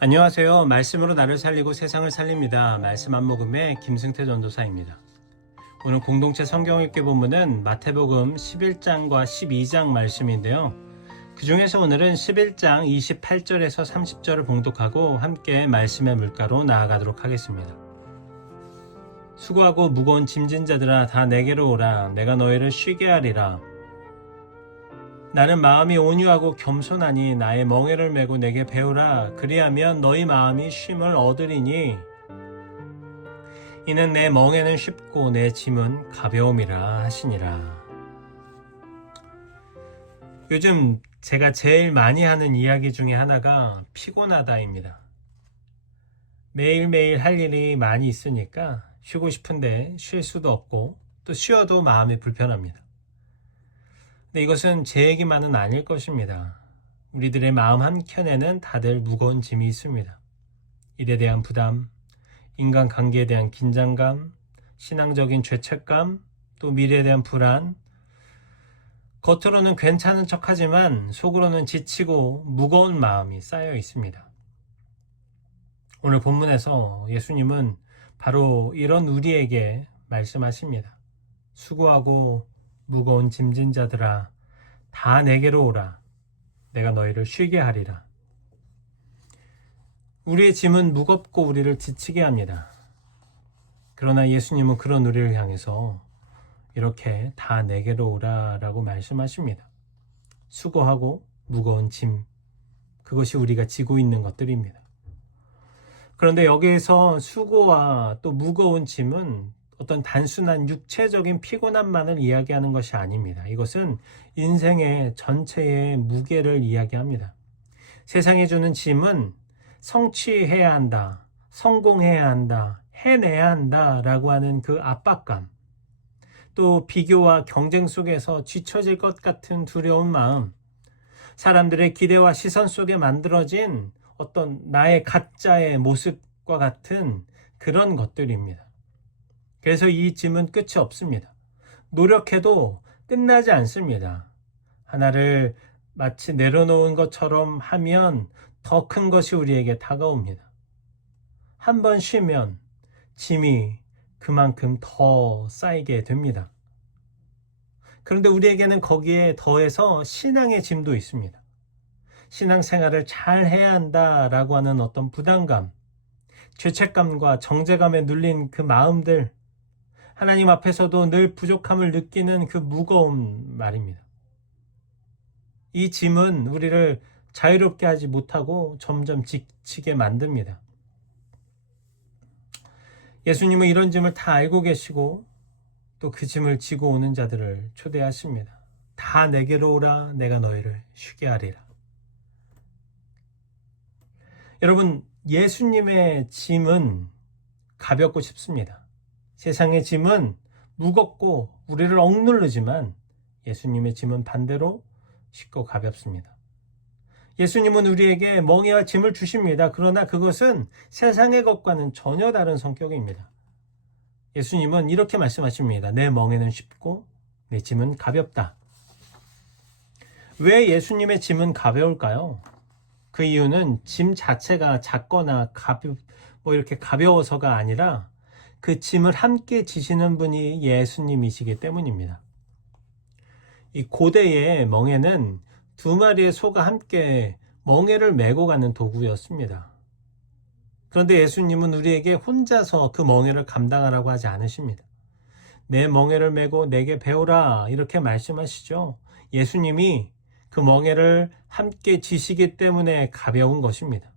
안녕하세요. 말씀으로 나를 살리고 세상을 살립니다. 말씀 한 모금의 김승태 전도사입니다. 오늘 공동체 성경 읽기 본문은 마태복음 11장과 12장 말씀인데요. 그 중에서 오늘은 11장 28절에서 30절을 봉독하고 함께 말씀의 물가로 나아가도록 하겠습니다. 수고하고 무거운 짐진 자들아 다 내게로 오라. 내가 너희를 쉬게 하리라. 나는 마음이 온유하고 겸손하니 나의 멍에를 메고 내게 배우라. 그리하면 너희 마음이 쉼을 얻으리니 이는 내 멍에는 쉽고 내 짐은 가벼움이라 하시니라. 요즘 제가 제일 많이 하는 이야기 중에 하나가 피곤하다입니다. 매일매일 할 일이 많이 있으니까 쉬고 싶은데 쉴 수도 없고 또 쉬어도 마음이 불편합니다. 근데 이것은 제 얘기만은 아닐 것입니다. 우리들의 마음 한켠에는 다들 무거운 짐이 있습니다. 일에 대한 부담, 인간관계에 대한 긴장감, 신앙적인 죄책감, 또 미래에 대한 불안, 겉으로는 괜찮은 척하지만 속으로는 지치고 무거운 마음이 쌓여 있습니다. 오늘 본문에서 예수님은 바로 이런 우리에게 말씀하십니다. 수고하고 무거운 짐진 자들아 다 내게로 오라. 내가 너희를 쉬게 하리라. 우리의 짐은 무겁고 우리를 지치게 합니다. 그러나 예수님은 그런 우리를 향해서 이렇게 다 내게로 오라라고 말씀하십니다. 수고하고 무거운 짐, 그것이 우리가 지고 있는 것들입니다. 그런데 여기에서 수고와 또 무거운 짐은 어떤 단순한 육체적인 피곤함만을 이야기하는 것이 아닙니다. 이것은 인생의 전체의 무게를 이야기합니다. 세상에 주는 짐은 성취해야 한다, 성공해야 한다, 해내야 한다라고 하는 그 압박감, 또 비교와 경쟁 속에서 뒤처질 것 같은 두려운 마음, 사람들의 기대와 시선 속에 만들어진 어떤 나의 가짜의 모습과 같은 그런 것들입니다. 그래서 이 짐은 끝이 없습니다. 노력해도 끝나지 않습니다. 하나를 마치 내려놓은 것처럼 하면 더 큰 것이 우리에게 다가옵니다. 한 번 쉬면 짐이 그만큼 더 쌓이게 됩니다. 그런데 우리에게는 거기에 더해서 신앙의 짐도 있습니다. 신앙생활을 잘 해야 한다라고 하는 어떤 부담감, 죄책감과 정죄감에 눌린 그 마음들, 하나님 앞에서도 늘 부족함을 느끼는 그 무거움 말입니다. 이 짐은 우리를 자유롭게 하지 못하고 점점 지치게 만듭니다. 예수님은 이런 짐을 다 알고 계시고 또 그 짐을 지고 오는 자들을 초대하십니다. 다 내게로 오라. 내가 너희를 쉬게 하리라. 여러분, 예수님의 짐은 가볍고 쉽습니다. 세상의 짐은 무겁고 우리를 억누르지만 예수님의 짐은 반대로 쉽고 가볍습니다. 예수님은 우리에게 멍에와 짐을 주십니다. 그러나 그것은 세상의 것과는 전혀 다른 성격입니다. 예수님은 이렇게 말씀하십니다. 내 멍에는 쉽고 내 짐은 가볍다. 왜 예수님의 짐은 가벼울까요? 그 이유는 짐 자체가 작거나 이렇게 가벼워서가 아니라 그 짐을 함께 지시는 분이 예수님이시기 때문입니다. 이 고대의 멍에는 두 마리의 소가 함께 멍에를 메고 가는 도구였습니다. 그런데 예수님은 우리에게 혼자서 그 멍에를 감당하라고 하지 않으십니다. 내 멍에를 메고 내게 배우라 이렇게 말씀하시죠. 예수님이 그 멍에를 함께 지시기 때문에 가벼운 것입니다.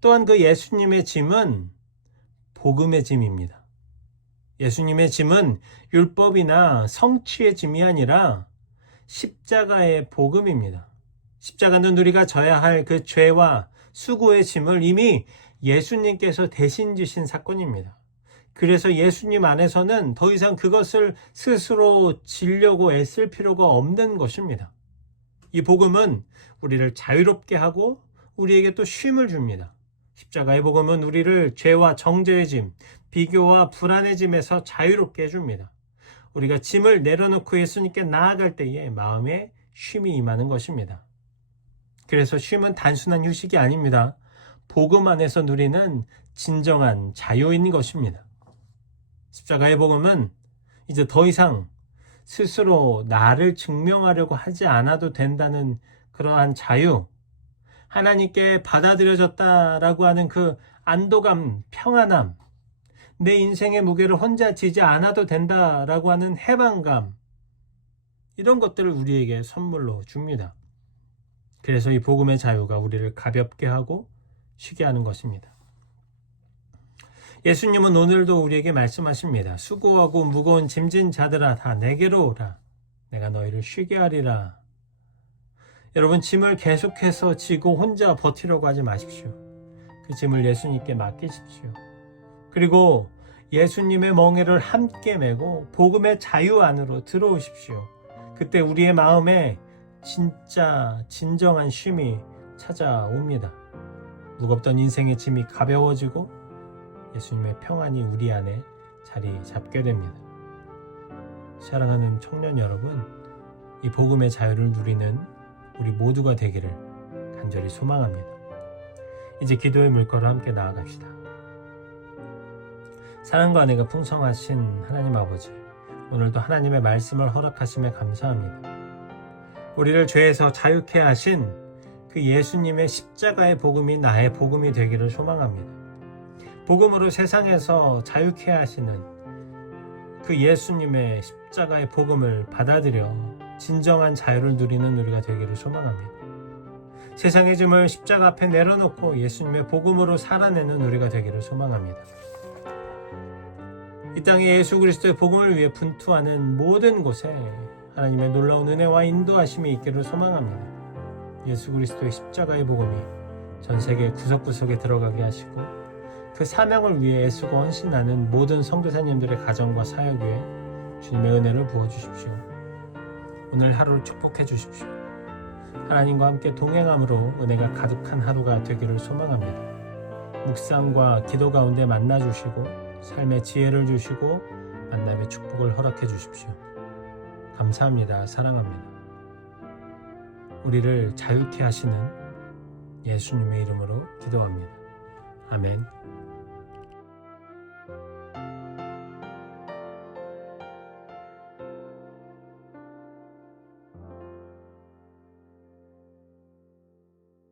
또한 그 예수님의 짐은 복음의 짐입니다. 예수님의 짐은 율법이나 성취의 짐이 아니라 십자가의 복음입니다. 십자가는 우리가 져야 할 그 죄와 수고의 짐을 이미 예수님께서 대신 지신 사건입니다. 그래서 예수님 안에서는 더 이상 그것을 스스로 지려고 애쓸 필요가 없는 것입니다. 이 복음은 우리를 자유롭게 하고 우리에게 또 쉼을 줍니다. 십자가의 복음은 우리를 죄와 정죄의 짐, 비교와 불안의 짐에서 자유롭게 해줍니다. 우리가 짐을 내려놓고 예수님께 나아갈 때에 마음에 쉼이 임하는 것입니다. 그래서 쉼은 단순한 휴식이 아닙니다. 복음 안에서 누리는 진정한 자유인 것입니다. 십자가의 복음은 이제 더 이상 스스로 나를 증명하려고 하지 않아도 된다는 그러한 자유, 하나님께 받아들여졌다라고 하는 그 안도감, 평안함, 내 인생의 무게를 혼자 지지 않아도 된다라고 하는 해방감, 이런 것들을 우리에게 선물로 줍니다. 그래서 이 복음의 자유가 우리를 가볍게 하고 쉬게 하는 것입니다. 예수님은 오늘도 우리에게 말씀하십니다. 수고하고 무거운 짐진 자들아 다 내게로 오라. 내가 너희를 쉬게 하리라. 여러분, 짐을 계속해서 지고 혼자 버티려고 하지 마십시오. 그 짐을 예수님께 맡기십시오. 그리고 예수님의 멍에를 함께 메고 복음의 자유 안으로 들어오십시오. 그때 우리의 마음에 진짜 진정한 쉼이 찾아옵니다. 무겁던 인생의 짐이 가벼워지고 예수님의 평안이 우리 안에 자리 잡게 됩니다. 사랑하는 청년 여러분, 이 복음의 자유를 누리는 우리 모두가 되기를 간절히 소망합니다. 이제 기도의 물꼬로 함께 나아갑시다. 사랑과 은혜가 풍성하신 하나님 아버지, 오늘도 하나님의 말씀을 허락하심에 감사합니다. 우리를 죄에서 자유케 하신 그 예수님의 십자가의 복음이 나의 복음이 되기를 소망합니다. 복음으로 세상에서 자유케 하시는 그 예수님의 십자가의 복음을 받아들여 진정한 자유를 누리는 우리가 되기를 소망합니다. 세상의 짐을 십자가 앞에 내려놓고 예수님의 복음으로 살아내는 우리가 되기를 소망합니다. 이 땅에 예수 그리스도의 복음을 위해 분투하는 모든 곳에 하나님의 놀라운 은혜와 인도하심이 있기를 소망합니다. 예수 그리스도의 십자가의 복음이 전 세계 구석구석에 들어가게 하시고 그 사명을 위해 애쓰고 헌신하는 모든 선교사님들의 가정과 사역 위에 주님의 은혜를 부어주십시오. 오늘 하루를 축복해 주십시오. 하나님과 함께 동행함으로 은혜가 가득한 하루가 되기를 소망합니다. 묵상과 기도 가운데 만나주시고 삶의 지혜를 주시고 만남의 축복을 허락해 주십시오. 감사합니다. 사랑합니다. 우리를 자유케 하시는 예수님의 이름으로 기도합니다. 아멘.